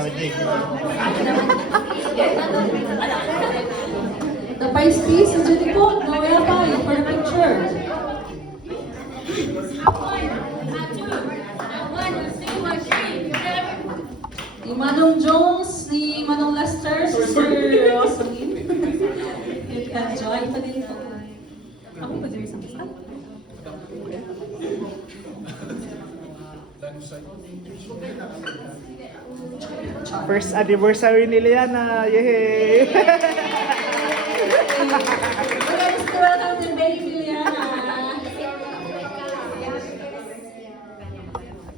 The prize piece is Judy po. Noel Pai for the picture. Ni Manong Jones, ni Manong Lester, Sister Rosaline. You can join pa din po. Ako ba dito sa basta? First anniversary ni Liana. Yay! Welcome to baby Liana.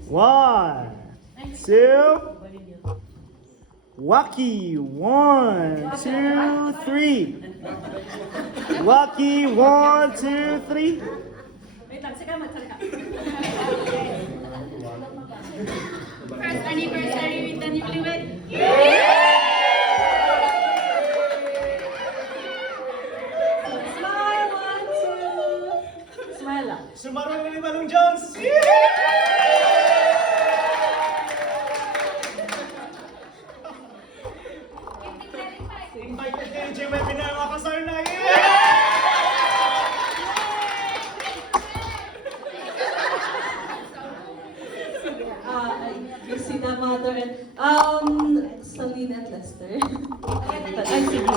1, 2, Wacky. 1, 2, 3. Wacky. 1, 2, 3. Wait lang, saka magsalita. First anniversary with the newlywed. Smile, 1, 2. Smile lang. Sumaroon ni Manong Jones. Invited kayo sa webinar mga kasarna. You see the mother and Celine and Lester. Ay, sige.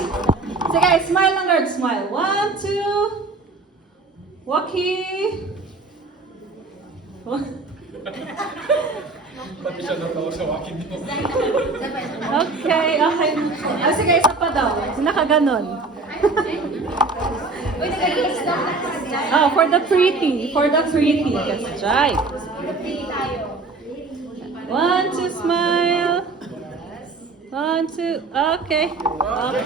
Sige, smile lang, girl. Smile. 1, 2. Wacky. Pati siya natawa sa wakin niyo. Okay, okay. Sige, isa pa daw. Nakaganon. Oh, for the pretty. For the pretty. That's right. 1, 2, smile. 1, 2. Okay. Okay.